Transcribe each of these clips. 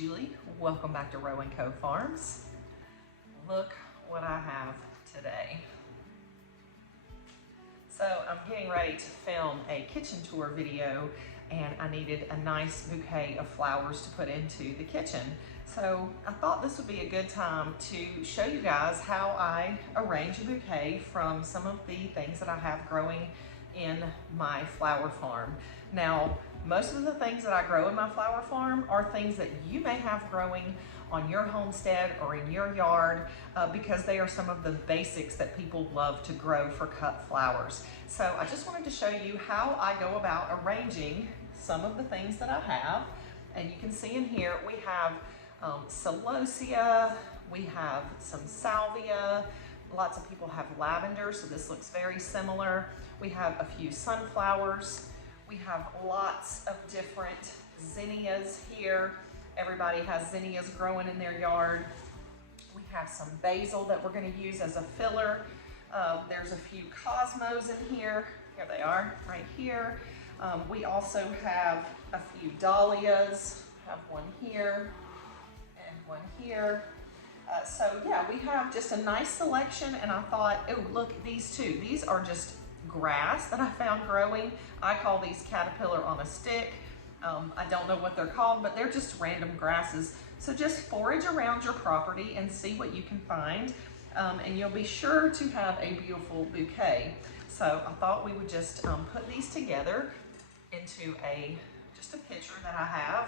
Julie. Welcome back to Row & Co Farms. Look what I have today. So I'm getting ready to film a kitchen tour video and I needed a nice bouquet of flowers to put into the kitchen. So I thought this would be a good time to show you guys how I arrange a bouquet from some of the things that I have growing in my flower farm. Now, most of the things that I grow in my flower farm are things that you may have growing on your homestead or in your yard because they are some of the basics that people love to grow for cut flowers. So I just wanted to show you how I go about arranging some of the things that I have. And you can see in here we have celosia, we have some salvia, lots of people have lavender, so this looks very similar. We have a few sunflowers. We have lots of different zinnias here. Everybody has zinnias growing in their yard. We have some basil that we're going to use as a filler. There's a few cosmos in here. Here they are, right here. We also have a few dahlias. I have one here and one here. So yeah, we have just a nice selection, and I thought, oh, look at these two. These are just grass that I found growing. I call these caterpillar on a stick. I don't know what they're called, but they're just random grasses. So just forage around your property and see what you can find, and you'll be sure to have a beautiful bouquet. So I thought we would just put these together into just a pitcher that I have.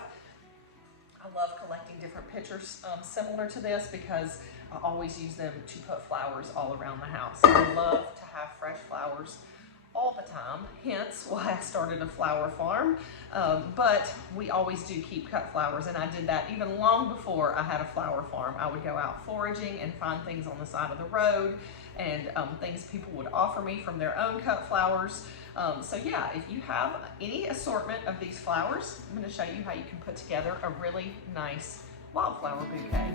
I love collecting different pitchers similar to this because I always use them to put flowers all around the house. I love to have fresh flowers all the time, hence why I started a flower farm. But we always do keep cut flowers, and I did that even long before I had a flower farm. I would go out foraging and find things on the side of the road and things people would offer me from their own cut flowers. So yeah, if you have any assortment of these flowers, I'm going to show you how you can put together a really nice wildflower bouquet.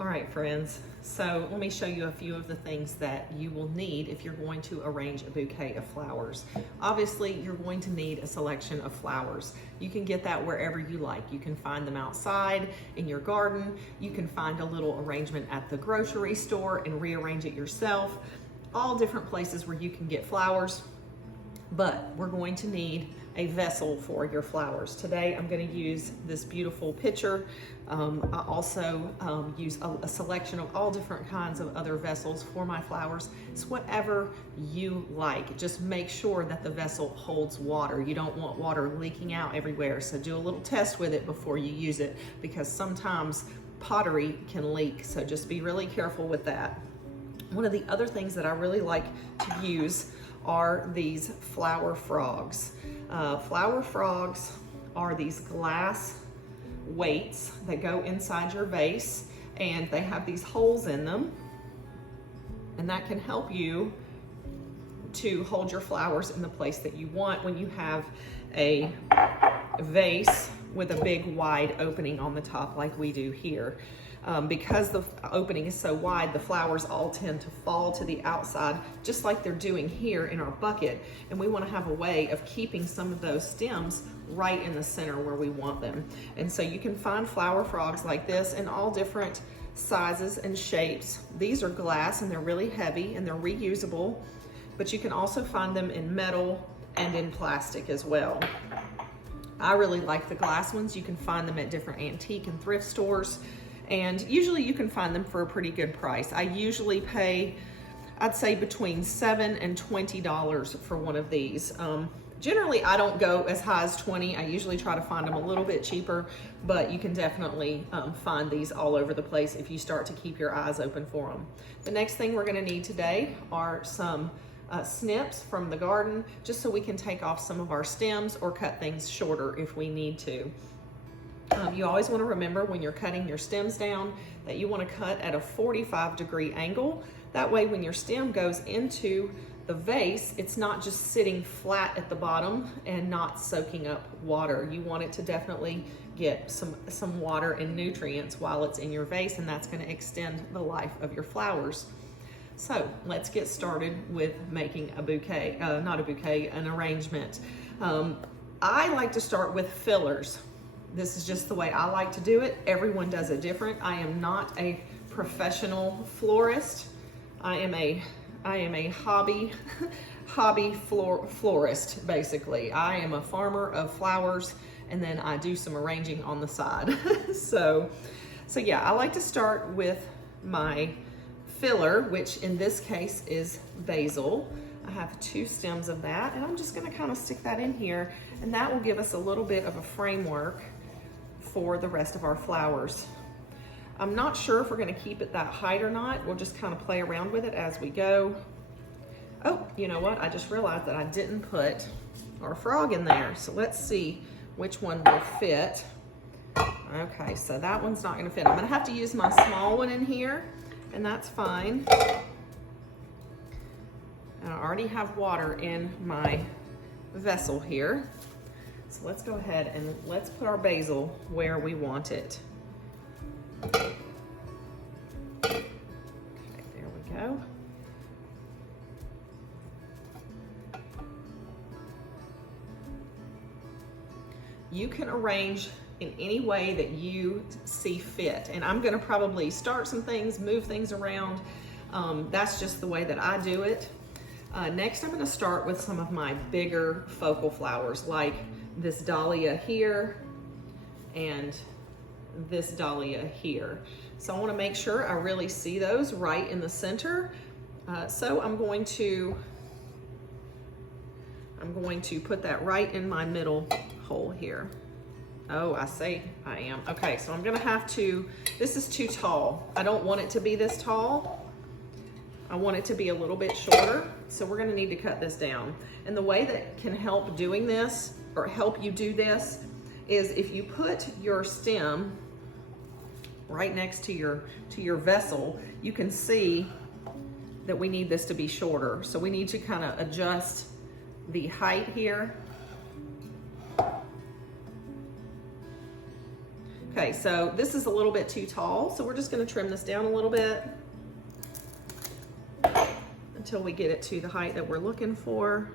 All right, friends, so let me show you a few of the things that you will need if you're going to arrange a bouquet of flowers. Obviously, you're going to need a selection of flowers. You can get that wherever you like. You can find them outside in your garden. You can find a little arrangement at the grocery store and rearrange it yourself. All different places where you can get flowers, but we're going to need a vessel for your flowers. Today I'm going to use this beautiful pitcher. I also use a selection of all different kinds of other vessels for my flowers. It's whatever you like. Just make sure that the vessel holds water. You don't want water leaking out everywhere, so do a little test with it before you use it, because sometimes pottery can leak, so just be really careful with that. One of the other things that I really like to use are these flower frogs. Flower frogs are these glass weights that go inside your vase, and they have these holes in them, and that can help you to hold your flowers in the place that you want when you have a vase with a big wide opening on the top like we do here. Because the opening is so wide, the flowers all tend to fall to the outside, just like they're doing here in our bucket. And we want to have a way of keeping some of those stems right in the center where we want them. And so you can find flower frogs like this in all different sizes and shapes. These are glass and they're really heavy and they're reusable, but you can also find them in metal and in plastic as well. I really like the glass ones. You can find them at different antique and thrift stores, and usually you can find them for a pretty good price. I usually pay, I'd say, between $7 and $20 for one of these. Generally, I don't go as high as 20. I usually try to find them a little bit cheaper, but you can definitely find these all over the place if you start to keep your eyes open for them. The next thing we're gonna need today are some snips from the garden, just so we can take off some of our stems or cut things shorter if we need to. You always want to remember when you're cutting your stems down that you want to cut at a 45-degree angle. That way when your stem goes into the vase, it's not just sitting flat at the bottom and not soaking up water. You want it to definitely get some water and nutrients while it's in your vase, and that's gonna extend the life of your flowers. So let's get started with making a bouquet, not a bouquet, an arrangement. I like to start with fillers. This is just the way I like to do it. Everyone does it different. I am not a professional florist. I am a hobby florist, basically. I am a farmer of flowers, and then I do some arranging on the side. So yeah, I like to start with my filler, which in this case is basil. I have 2 stems of that, and I'm just gonna kind of stick that in here, and that will give us a little bit of a framework for the rest of our flowers. I'm not sure if we're gonna keep it that height or not. We'll just kind of play around with it as we go. Oh, you know what? I just realized that I didn't put our frog in there. So let's see which one will fit. Okay, so that one's not gonna fit. I'm gonna have to use my small one in here, and that's fine. And I already have water in my vessel here. So let's go ahead and let's put our basil where we want it. Okay, there we go. You can arrange in any way that you see fit. And I'm gonna probably start some things, move things around. That's just the way that I do it. Next, I'm gonna start with some of my bigger focal flowers, like this dahlia here and this dahlia here. So I wanna make sure I really see those right in the center. So I'm going to put that right in my middle hole here. Oh, I say I am. Okay, so I'm gonna have to, this is too tall. I don't want it to be this tall. I want it to be a little bit shorter. So we're gonna need to cut this down. And the way that can help doing this, or help you do this, is if you put your stem right next to your vessel, you can see that we need this to be shorter. So we need to kind of adjust the height here. Okay, so this is a little bit too tall, so we're just gonna trim this down a little bit until we get it to the height that we're looking for.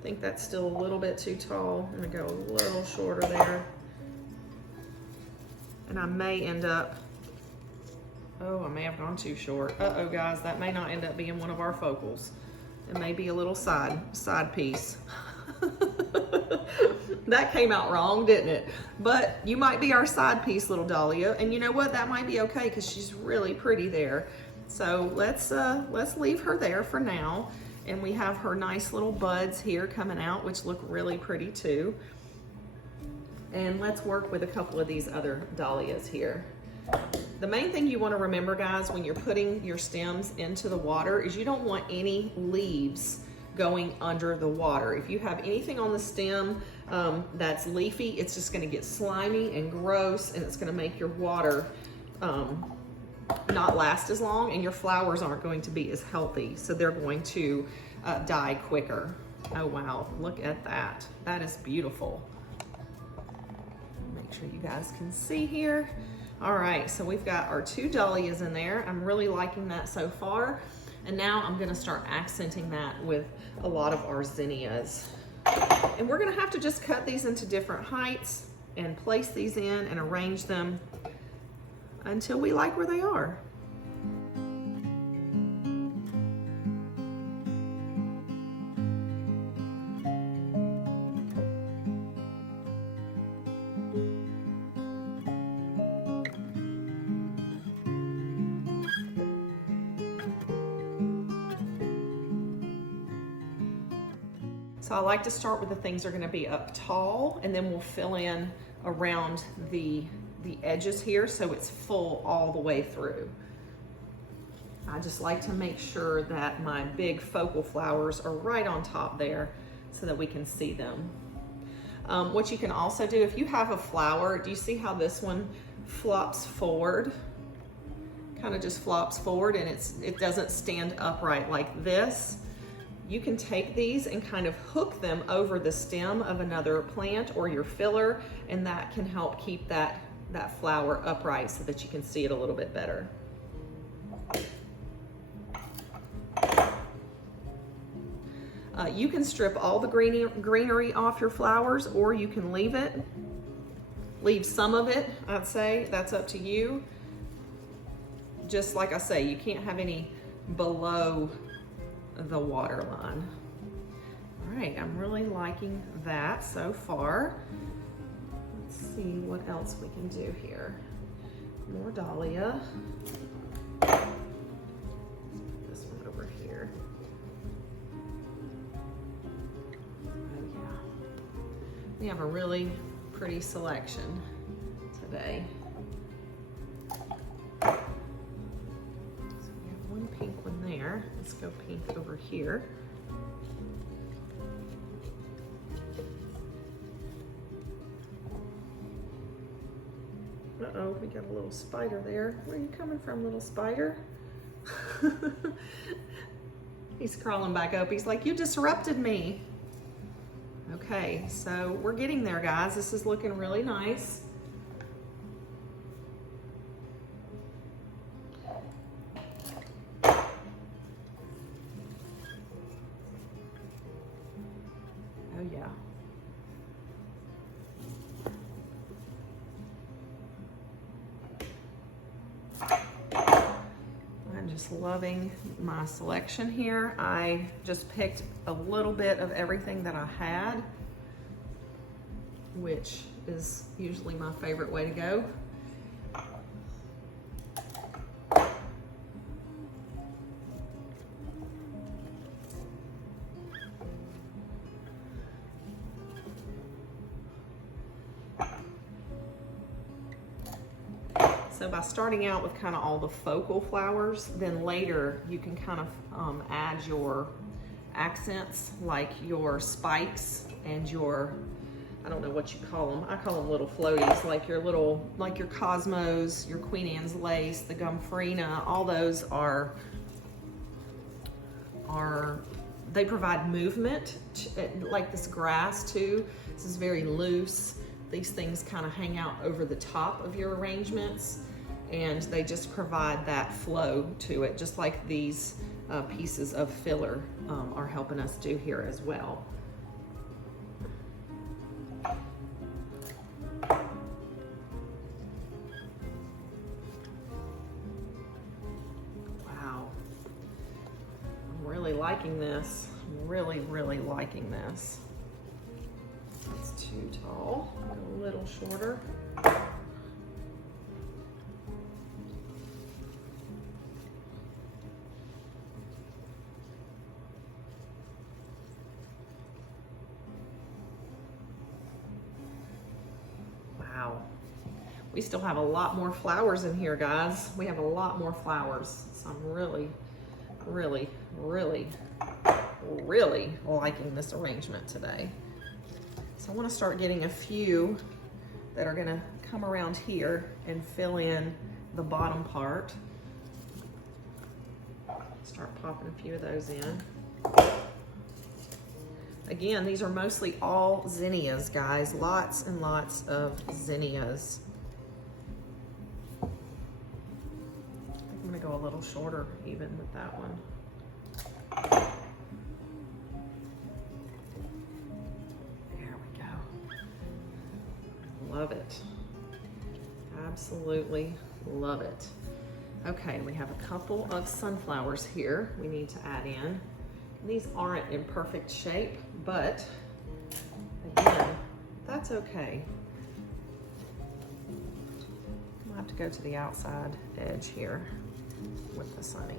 I think that's still a little bit too tall. I'm gonna go a little shorter there. And I may end up, oh, I may have gone too short. Uh-oh, guys, that may not end up being one of our focals. It may be a little side piece. That came out wrong, didn't it? But you might be our side piece, little dahlia, and you know what? That might be okay because she's really pretty there. So let's leave her there for now. And we have her nice little buds here coming out, which look really pretty too. And let's work with a couple of these other dahlias here. The main thing you want to remember, guys, when you're putting your stems into the water is you don't want any leaves going under the water. If you have anything on the stem that's leafy, it's just going to get slimy and gross, and it's going to make your water not last as long, and your flowers aren't going to be as healthy, so they're going to die quicker. Oh wow, look at that. That is beautiful. Make sure you guys can see here. All right, so we've got our 2 dahlias in there. I'm really liking that so far. And now I'm gonna start accenting that with a lot of our zinnias. And we're gonna have to just cut these into different heights and place these in and arrange them until we like where they are. So I like to start with the things that are gonna be up tall, and then we'll fill in around the edges here so it's full all the way through. I just like to make sure that my big focal flowers are right on top there so that we can see them. What you can also do, if you have a flower, do you see how this one flops forward? Kind of just flops forward, and it doesn't stand upright like this. You can take these and kind of hook them over the stem of another plant or your filler, and that can help keep that flower upright so that you can see it a little bit better. You can strip all the greenery off your flowers, or you can leave it. Leave some of it, I'd say. That's up to you. Just like I say, you can't have any below the water line. All right, I'm really liking that so far. Let's see what else we can do here. More dahlia. This one over here. Oh yeah. We have a really pretty selection today. Pink one there. Let's go pink over here. Uh-oh, we got a little spider there. Where are you coming from, little spider? He's crawling back up. He's like, you disrupted me. Okay, so we're getting there, guys. This is looking really nice. Oh yeah. I'm just loving my selection here. I just picked a little bit of everything that I had, which is usually my favorite way to go. So by starting out with kind of all the focal flowers, then later you can kind of add your accents, like your spikes and your, I don't know what you call them. I call them little floaties, like your little, like your cosmos, your Queen Anne's lace, the gomphrena. All those are they provide movement, like this grass too. This is very loose. These things kind of hang out over the top of your arrangements, and they just provide that flow to it, just like these pieces of filler are helping us do here as well. Wow, I'm really liking this. Really, really liking this. That's too tall. Go a little shorter. Wow. We still have a lot more flowers in here, guys. We have a lot more flowers. So I'm really, really, really, really liking this arrangement today. So I want to start getting a few that are going to come around here and fill in the bottom part. Start popping a few of those in. Again, these are mostly all zinnias, guys. Lots and lots of zinnias. I think I'm going to go a little shorter even with that one. Love it. Absolutely love it. Okay, we have a couple of sunflowers here we need to add in. These aren't in perfect shape, but again, that's okay. I'll have to go to the outside edge here with the sunny.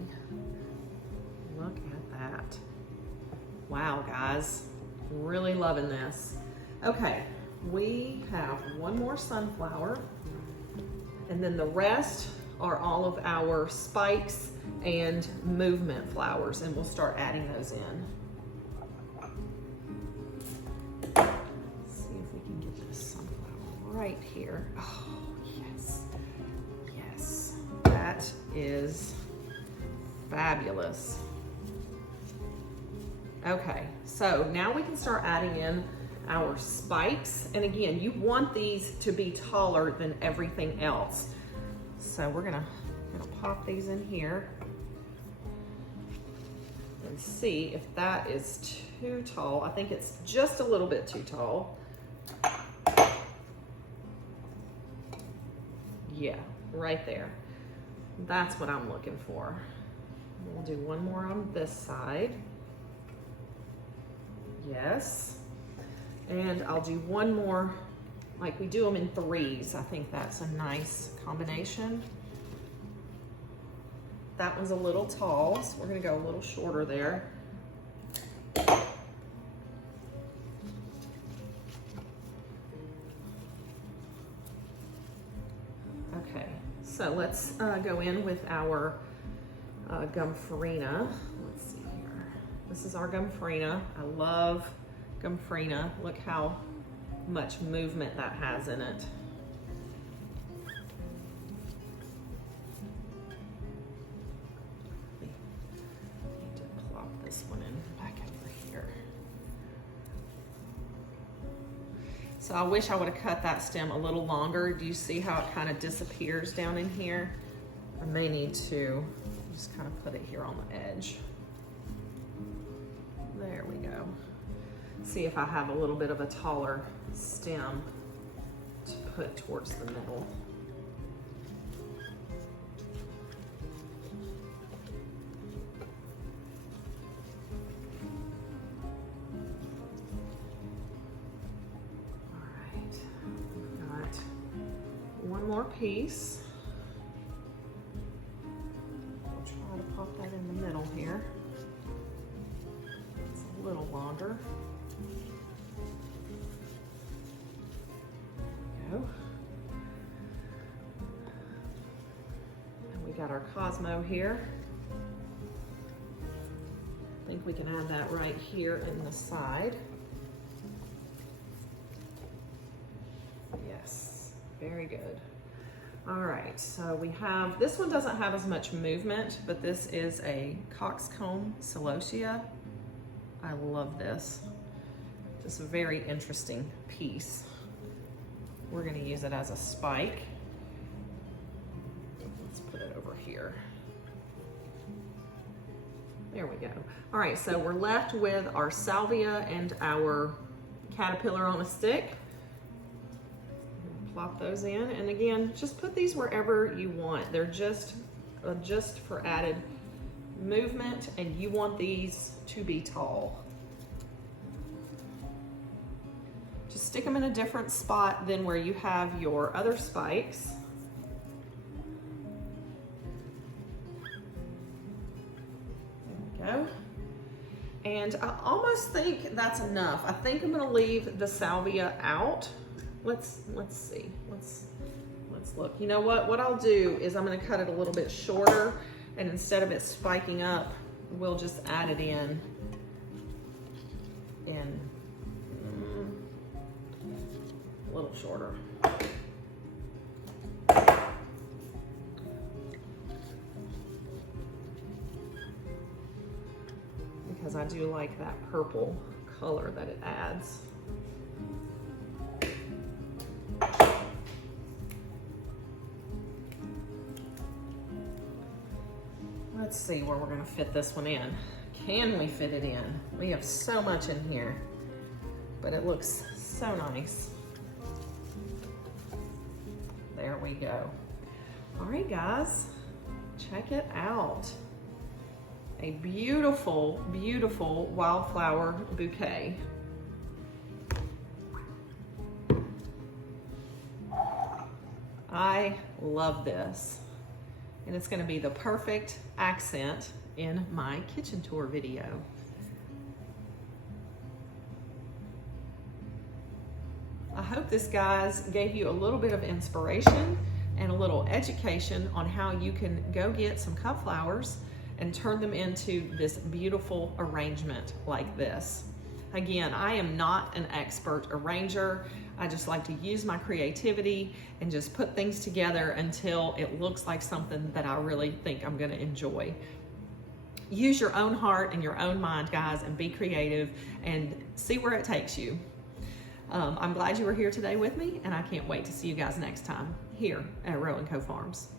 Look at that. Wow, guys, really loving this. Okay. We have one more sunflower, and then the rest are all of our spikes and movement flowers, and we'll start adding those in. Let's see if we can get this sunflower right here. Oh, yes. Yes. That is fabulous. Okay, so now we can start adding in our spikes. And again, you want these to be taller than everything else. So we're gonna pop these in here and see if that is too tall. I think it's just a little bit too tall. Yeah, right there. That's what I'm looking for. We'll do one more on this side. Yes. And I'll do one more, like we do them in threes. I think that's a nice combination. That one's a little tall, so we're gonna go a little shorter there. Okay, so let's go in with our gum farina. Let's see here. This is our gum farina. I love gum farina. Look how much movement that has in it. Need to plop this one in back over here. So I wish I would have cut that stem a little longer. Do you see how it kind of disappears down in here? I may need to just kind of put it here on the edge. There we go. See if I have a little bit of a taller stem to put towards the middle. All right, we've got one more piece. We'll try to pop that in the middle here. It's a little longer. Go. And we got our Cosmo here. I think we can add that right here in the side. Yes, very good. All right, so we have, this one doesn't have as much movement, but this is a coxcomb celosia. I love this. It's a very interesting piece. We're gonna use it as a spike. Let's put it over here. There we go. All right, so we're left with our salvia and our caterpillar on a stick. Plop those in, and again, just put these wherever you want. They're just for added movement, and you want these to be tall. Just stick them in a different spot than where you have your other spikes. There we go. And I almost think that's enough. I think I'm gonna leave the salvia out. Let's see, let's look. You know what I'll do is I'm gonna cut it a little bit shorter, and instead of it spiking up, we'll just add it in a little shorter. Because I do like that purple color that it adds. Let's see where we're gonna fit this one in. Can we fit it in? We have so much in here, but it looks so nice. There we go. All right, guys, check it out. A beautiful, beautiful wildflower bouquet. I love this. And it's gonna be the perfect accent in my kitchen tour video. I hope this, guys, gave you a little bit of inspiration and a little education on how you can go get some cut flowers and turn them into this beautiful arrangement like this. Again, I am not an expert arranger. I just like to use my creativity and just put things together until it looks like something that I really think I'm gonna enjoy. use your own heart and your own mind, guys, and be creative and see where it takes you. I'm glad you were here today with me, and I can't wait to see you guys next time here at Row & Co Farms.